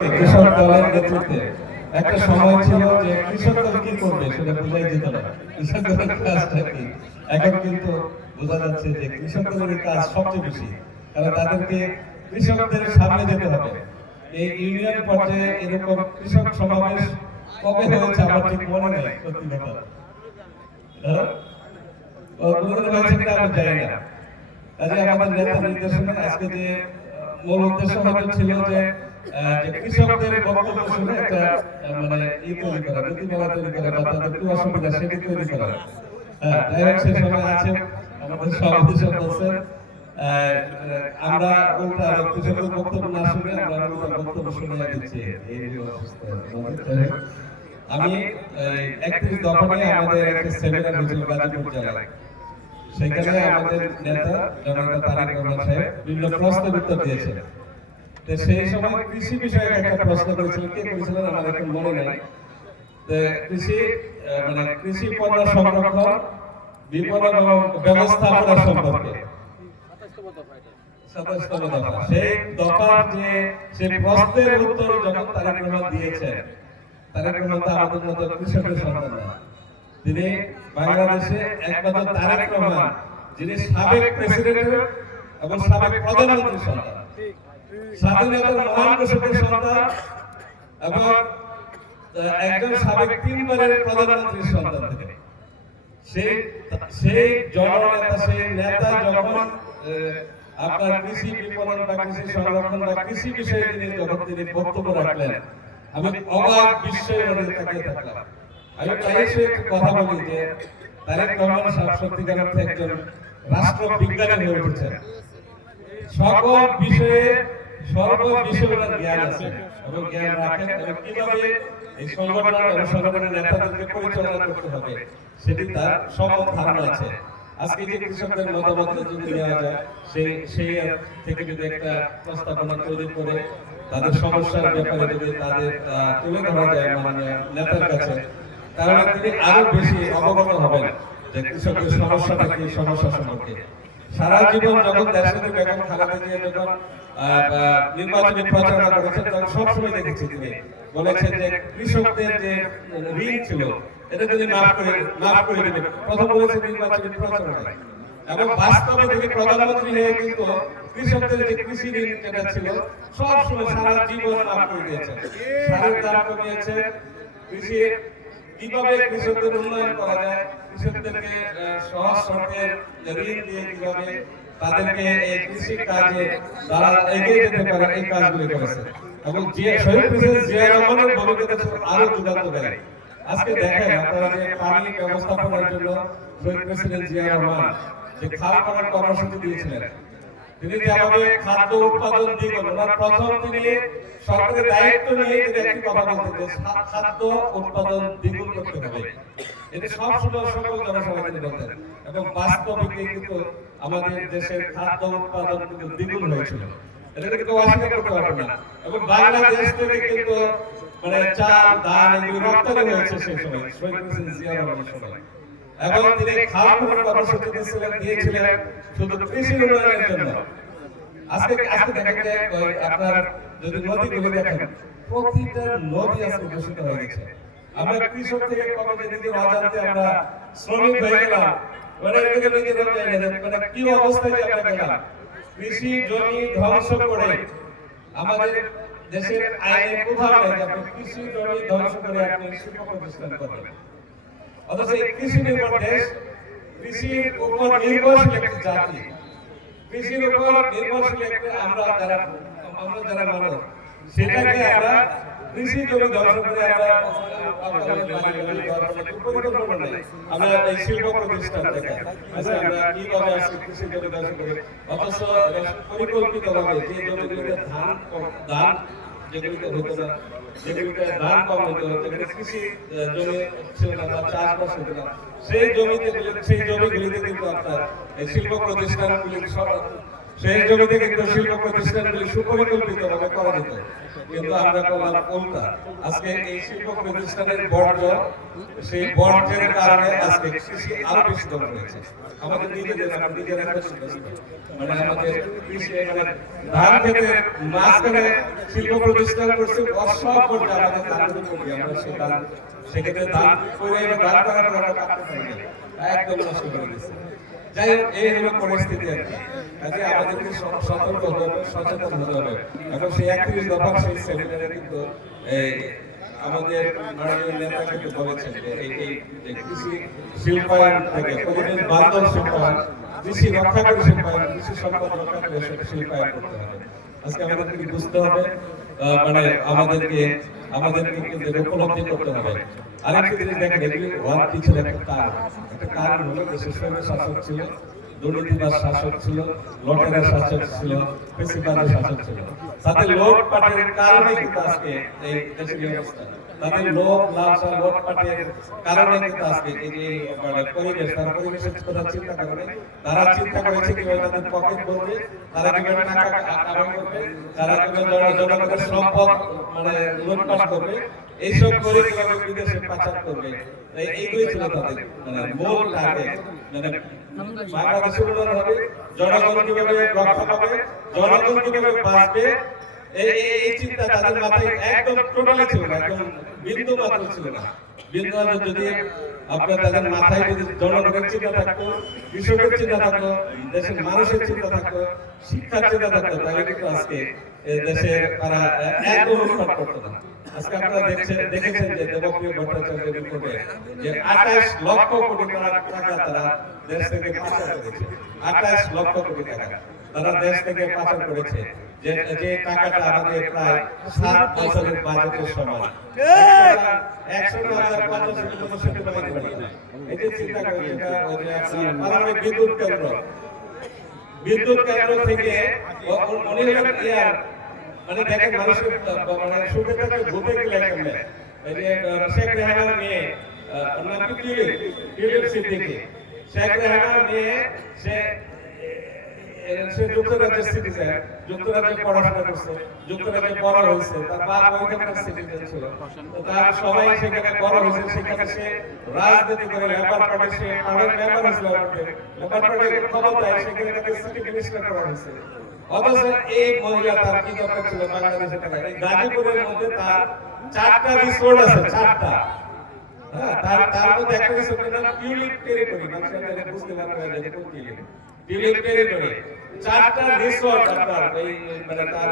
কৃষক দলের নেতৃত্বে। একটা সময় ছিল যে কৃষক দল কি করবে সেটা বোঝাই যেত না। কৃষক দলের কাজটা কি? এখন কিন্তু বোঝা যাচ্ছে যে কৃষক দলের কাজ সবচেয়ে বেশি। কারণ তাদেরকে কৃষকদের সামনে যেতে হবে। এই ইউনিয়ন পর্যায়ে এরকম কৃষক সমাবেশ কবে হয়েছে আমার ঠিক মনে নেই, সত্যি কথা। আমি জানি না। কাজে আমাদের নেতা নির্দেশনা আজকে যে মূল উদ্দেশ্য হয়তো ছিল যে যে কৃষকদের বক্তব্য শুনে একটা আহ, মানে ই তৈরি করা নীতিমালা তৈরি করা বা তাদের কি অসুবিধা সেটি তৈরি করা। যাই সে সময় আছে আমাদের সভাপতি সব আমরা উল্টা কৃষকের বক্তব্য না শুনে আমরা উল্টা বক্তব্য শুনে দিচ্ছি। এই আমি একত্রিশ দফা আমাদের একটা সেমিনার হয়েছিল গাজীপুর জেলায়। সেখানে আমাদের নেতা তারেক রহমান সাহেব বিভিন্ন প্রশ্নের উত্তর দিয়েছেন সেই সময় কৃষি বিষয়ে একটা প্রশ্ন করেছিলেন কে করেছিলেন আমার এখন মনে নাই। কৃষি মানে কৃষি পণ্য সংরক্ষণ, বিপণন এবং ব্যবস্থাপনা সম্পর্কে। সাতাশতম দফা। যে, সেই প্রশ্নের উত্তর যখন তারেক রহমান দিয়েছেন, তারেক রহমান তো আমাদের মতো কৃষকের সন্তান না। তিনি বাংলাদেশে একমাত্র তারেক রহমান, যিনি সাবেক প্রেসিডেন্ট এবং সাবেক প্রধানমন্ত্রীর সন্তান। স্বাধীনতার মহান কৃষকের সন্তান এবং একজন সাবেক তিনবারের প্রধানমন্ত্রীর সন্তান থেকে সেই সেই জননেতা, সেই নেতা যখন আপনার কৃষি বিপণন বা কৃষি সংরক্ষণ বা কৃষি বিষয়ে তিনি যখন তিনি বক্তব্য রাখলেন, আমি অবাক বিস্ময়ের তাকিয়ে থাকলাম। আমি কথা বলি যে, তারেক রহমান সত্যিকার রাষ্ট্রবিজ্ঞানী হয়ে উঠেছেন। সকল বিষয়ে সর্ব বিষয়ে জ্ঞান আছে। এবং জ্ঞান রাখেন এবং কীভাবে এই সংগঠন এবং সংগঠনের নেতাদেরকে পরিচালনা করতে হবে সেটি তার সকল ধারণা আছে। আজকে যে কৃষকদের মতামত যদি নেওয়া যায় সেই সেই থেকে যদি একটা প্রস্তাবনা তৈরি করে তাদের সমস্যার ব্যাপারে যদি তাদের তুলে ধরা যায় মানে নেতার কাছে তাহলে তিনি আরও বেশি অবগত হবেন যে কৃষকের সমস্যাটা কি সমস্যা সম্পর্কে। সারা জীবন যখন দেশে বেগম খালেদা জিয়া যখন নির্বাচনী প্রচারণা করেছেন তখন সবসময় দেখেছি তিনি। বলেছেন যে কৃষকদের যে ঋণ ছিল এটা যদি মাফ করে মাফ করে দেবে প্রথম বলেছেন নির্বাচনী প্রচারণায় এবং বাস্তবে তিনি প্রধানমন্ত্রী হয়ে কিন্তু কৃষকদের যে কৃষি ঋণ যেটা ছিল সব সময় সারা জীবন মাফ করে দিয়েছেন। সারের দাম কমিয়েছে কৃষি কীভাবে কৃষকদের উন্নয়ন করা যায়, কৃষকদেরকে সহজ শর্তে ঋণ দিয়ে কীভাবে তাদেরকে এই কৃষি কাজে তারা এগিয়ে যেতে পারে, এই কাজগুলি করেছে। এবং যে শহীদ প্রেসিডেন্ট জিয়া রহমানের ভূমিকা ছিল আরও যুগান্তকারী আজকে দেখেন আপনারা যে পানি ব্যবস্থাপনার জন্য শহীদ প্রেসিডেন্ট জিয়া রহমান যে খাল করার কর্মসূচি দিয়েছিলেন তিনি যেভাবে খাদ্য উৎপাদন দ্বিগুণ ওনার প্রথম তিনি সরকারের দায়িত্ব নিয়ে তিনি একটি কথা বলতেন খাদ্য উৎপাদন দ্বিগুণ করতে হবে। এটি সব সময় সকল জনসভায় তিনি বলতেন। এবং বাস্তবিক কিন্তু আমাদের দেশের খাদ্য উৎপাদন কিন্তু দ্বিগুণ হয়েছিল। এটা কিন্তু অস্বীকার করতে পারবে না। এবং বাংলাদেশ থেকে কিন্তু মানে চাল, ধান, এগুলো রপ্তানি হয়েছে সেই সময়। সময় এবং তিনি কর্মসূচি দিয়েছিলেন দিয়েছিলেন শুধু উন্নয়নের জন্য। আজকে আজকে দেখেন যে আপনার যদি নদীগুলো দেখেন প্রতিটা নদী আজকে দূষিত হয়ে গেছে। আমরা কৃষক থেকে কবে নিজের অজান্তে আমরা শ্রমিক হয়ে গেলাম মানে এদিকে নিজের মানে কি অবস্থায় যে আমরা গেলাম? কৃষি জমি ধ্বংস করে আমাদের দেশের আইনে কোথাও নেই আপনি কৃষি জমি ধ্বংস করে আপনি শিল্প প্রতিষ্ঠান করবেন অথচ এই কৃষি নির্ভর দেশ কৃষির উপর নির্ভরশীল একটি জাতি। কৃষির উপর নির্ভরশীল একটি আমরা যারা আমরা যারা মানুষ সেটাকে আমরা কৃষি জমি ধ্বংস করে আমরা এই শিল্প প্রতিষ্ঠান থেকে আচ্ছা আমরা কীভাবে আজকে কৃষি জমি ধ্বংস করে? অথচ পরিকল্পিত ভাবে যে জমিগুলোতে ধান ধান সেই জমিতে সেই জমিগুলিতে কিন্তু আপনার শিল্প প্রতিষ্ঠানগুলি সব সেই জমিতে কিন্তু শিল্প প্রতিষ্ঠানগুলি সুপরিকল্পিতভাবে করা যেত কিন্তু আমরা করলাম উল্টা। আজকে এই শিল্প প্রতিষ্ঠানের বর্জ্য, সেই বর্জ্যের কারণে আজকে কৃষি আরও বেশি দমন হয়েছে। আমাদের নিজেদের নিজেরা। মানে আমাদের কৃষি মানে ধান খেতে মাঝখানে শিল্প প্রতিষ্ঠান করছে অসব পর্যায়ে আমাদের ধান করি আমরা সেই ধান, সেক্ষেত্রে ধান করে ধান করার। একদম নষ্ট করে দিচ্ছে। যাই হোক, এই হলো পরিস্থিতি আর কি। কাজে আমাদেরকে সতর্ক হতে হবে, সচেতন হতে হবে। এখন সেই একত্রিশ দফা সেই সেমিনারে কিন্তু আমাদের মাননীয় নেতা কিন্তু বলেছেন যে এই কৃষি শিল্পায়ন থেকে পরিবেশ বান্ধব শিল্পায়ন, কৃষি রক্ষা করে শিল্পায়ন, কৃষি সম্পদ রক্ষা করে শিল্পায়ন করতে হবে। আজকে আমাদেরকে বুঝতে হবে? মানে আমাদেরকে আমাদেরকে কিন্তু উপলব্ধি করতে হবে। আরেকটি জিনিস দেখেন এগুলি পিছনে একটা কারণ একটা কারণ হলো দেশের শাসক ছিল দুর্নীতিবাদ শাসক ছিল লটারের শাসক ছিল পেশিবাদের শাসক ছিল। পাটের কারণে কিন্তু আজকে এই দেশের অবস্থা। তাদের লোক লালসা লোক পাটের কারণে কিন্তু আজকে যে মানে পরিবেশ, তারা পরিবেশের কথা চিন্তা করে তারা চিন্তা করেছে কীভাবে তাদের পকেট ভরবে তারা কীভাবে টাকা কামাই করবে, তারা কীভাবে জন- জনগণের সম্পদ মানে লুটপাট করবে, এইসব করে কীভাবে বিদেশে পাচার করবে, এই- এইগুলোই ছিল তাদের মানে মূল টার্গেট মানে বাংলাদেশের উন্নয়ন হবে, জনগণ কীভাবে রক্ষা পাবে, জনগণ কীভাবে বাঁচবে, এই চিন্তা তাদের মাথায় একদম টোটালি ছিল একদম বিন্দু মাত্র ছিল না। বিন্দু যদি আপনার তাদের মাথায় যদি জনগণের চিন্তা থাকতো, কৃষকের চিন্তা থাকতো, দেশের মানুষের চিন্তা থাকতো, শিক্ষার চিন্তা থাকতো, তাহলে কিন্তু আজকে এ দেশের তারা লুটপাট করতো না। আজকে আপনারা দেখছেন, দেখেছেন যে দেবপ্রিয় ভট্টাচার্যের যে আঠাশ লক্ষ কোটি টাকা তারা দেশ থেকে পাচার করেছে। আঠাশ লক্ষ কোটি টাকা তারা দেশ থেকে পাচার করেছে। যে যে টাকাটা আমাদের প্রায় সাত বছরের বাজেটের সমান একশো হাজার পঞ্চাশ টাকা এই যে চিন্তা পারমাণবিক বিদ্যুৎ কেন্দ্র। বিদ্যুৎ কেন্দ্র থেকে মানে দেখেন মানুষের মানে সুখে থাকে ঘুমে গেলে কেমনে এই যে শেখ রেহানার মেয়ে নাম কি? টিউলিপ। টিউলিপ সিদ্দিকী। শেখ রেহানার মেয়ে সে সে যুক্তরাজ্যের সিটিজেন যুক্তরাজ্যে পড়াশোনা করছে, যুক্তরাজ্যে বড় হয়েছে, তার বাপ ওইখানকার সিটিজেন ছিল। তার সবাই সেখানে বড় হয়েছে, সেখানে সে রাজনীতি করে লেবার পার্টি সে পার্টির মেম্বার হয়েছিল লেবার পার্টির ক্ষমতায় সেখানে তাকে সিটি মিনিস্টার করা হয়েছে। অথচ এই মহিলা তার কি দরকার ছিল বাংলাদেশে টাকা এই গাজীপুরের মধ্যে তার চারটা রিসোর্ট আছে, চারটা। হ্যাঁ তার মধ্যে একটা রিসোর্টের টেরিটরি বুঝতে পারবে টিউলিপ টেরিটরি চারটা রিসোর্ট আপনার। এই মানে তার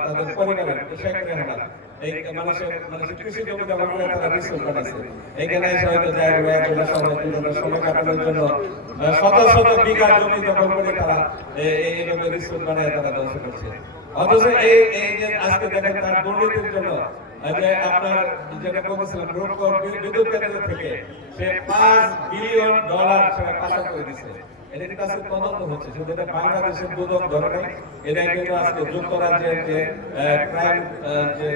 তাদের পরিবারের শেখ রেহানা এই মানুষের মানুষের কৃষি জমি দখল করে তারা রিসোর্ট বানাইছে এখানে এসে হয়তো যায় এক ঘণ্টা সময় দুই সময় কাটানোর জন্য শত শত বিঘা জমি দখল করে তারা এই- এই- এইভাবে রিসোর্ট বানায় তারা ধ্বংস করছে। অথচ এই এই যে আজকে দেখেন তার দুর্নীতির জন্য আপনার যেটা বলেছিলাম বিদ্যুৎ কেন্দ্র থেকে সে পাঁচ বিলিয়ন ডলার সেটা পাচার করে দিচ্ছে কিন্তু আজকে তদন্ত হচ্ছে, শুধু এটা বাংলাদেশের দুদক ধরে নাই এটা কিন্তু আজকে যুক্তরাজ্যের যে ক্রাইম যে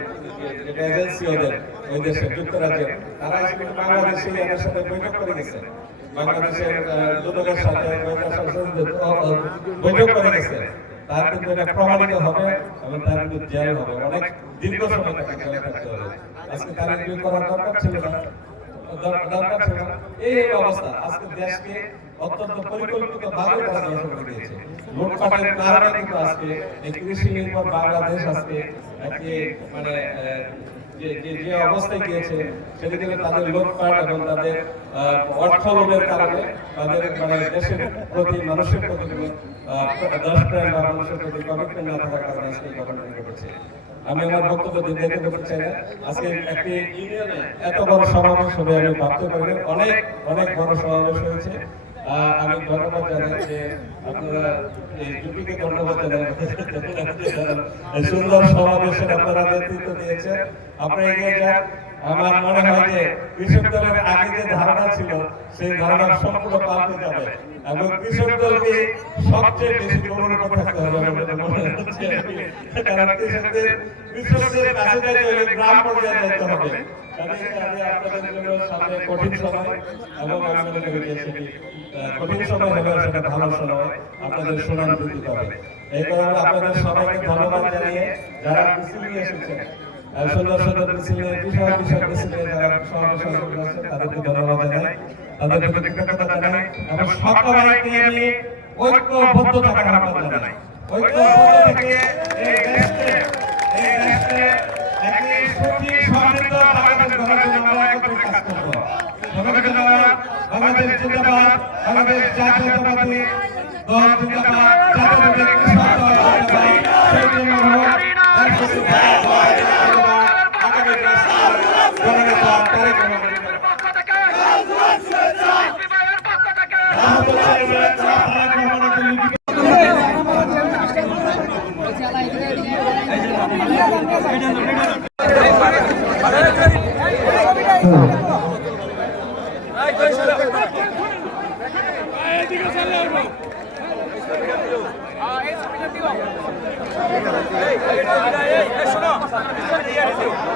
এজেন্সি ওদের, ওই দেশে যুক্তরাজ্যের তারা কিন্তু বাংলাদেশে এদের সাথে বৈঠক করে গেছে। বাংলাদেশের দুদকের সাথে বৈঠক করে গেছে। তার কিন্তু এটা প্রমাণিত হবে এবং তার কিন্তু জেল হবে। অনেক দীর্ঘ সময় তাকে জেলে থাকতে হবে। আজকে তার এগুলি করার দরকার ছিল না। দরকার ছিল এই অবস্থা। আজকে দেশকে অত্যন্ত পরিকল্পিত ভাবে তারা কারণে কিন্তু আজকে এই কৃষি নির্ভর বাংলাদেশ আজকে মানে যে অবস্থায় গিয়েছে তাদের এবং তাদের অর্থ লোভের কারণে তাদের মানে দেশের প্রতি, মানুষের প্রতি বা মানুষের প্রতি কমিটমেন্ট না থাকার কারণে আজকে আমি আমার বক্তব্য না। আজকে একটি ইউনিয়নে এত বড় সমাবেশ হবে আমি ভাবতে পারি অনেক অনেক বড় সমাবেশ হয়েছে। আমি ধন্যবাদ জানাই যে আপনারা এই দুটিকে ধন্যবাদ জানাই। সুন্দর সমাবেশের আপনারা নেতৃত্ব দিয়েছেন। আপনারা এগিয়ে যান আমার মনে হয় যে কৃষক দলের আগে যে ধারণা ছিল, সেই ধারণা সম্পূর্ণ পাল্টে যাবে। এবং কৃষক দলকে সবচেয়ে বেশি প্রবণতা থাকতে হবে মনে হচ্ছে। কারণ কৃষকদের কৃষকদের কাছে যাইতে গ্রাম পর্যায়ে যাইতে হবে। আপনাদের জন্য সামনে কঠিন সময়। এবং আমি কঠিন সময় হলেও সেটা ভালো সময় আপনাদের সুনাম বৃদ্ধি পাবে। এই কারণে আপনাদের সবাইকে ধন্যবাদ জানিয়ে যারা মিছিল নিয়ে এসেছেন সুন্দর সুন্দর মিছিল নিয়ে বিশাল বিশাল মিছিল নিয়ে যারা সমাবেশ করেছেন তাদেরকে ধন্যবাদ জানাই তাদের প্রতি কৃতজ্ঞতা জানাই, এবং সবাইকে নিয়ে ঐক্যবদ্ধ থাকার আহ্বান জানাই। ঐক্যবদ্ধ থেকে এই দেশকে এই দেশকে একটি সুখী সমৃদ্ধ বাংলাদেশ গড়ার জন্য আমরা একত্রে কাজ করব সবাইকে ধন্যবাদ বাংলাদেশ জিন্দাবাদ, বাংলাদেশ জাতীয়তাবাদী দল জিন্দাবাদ জাতীয়তাবাদী কৃষক দল জিন্দাবাদ সেই জন্য আগামী জননেতা Tarique Rahman Hey, eso no.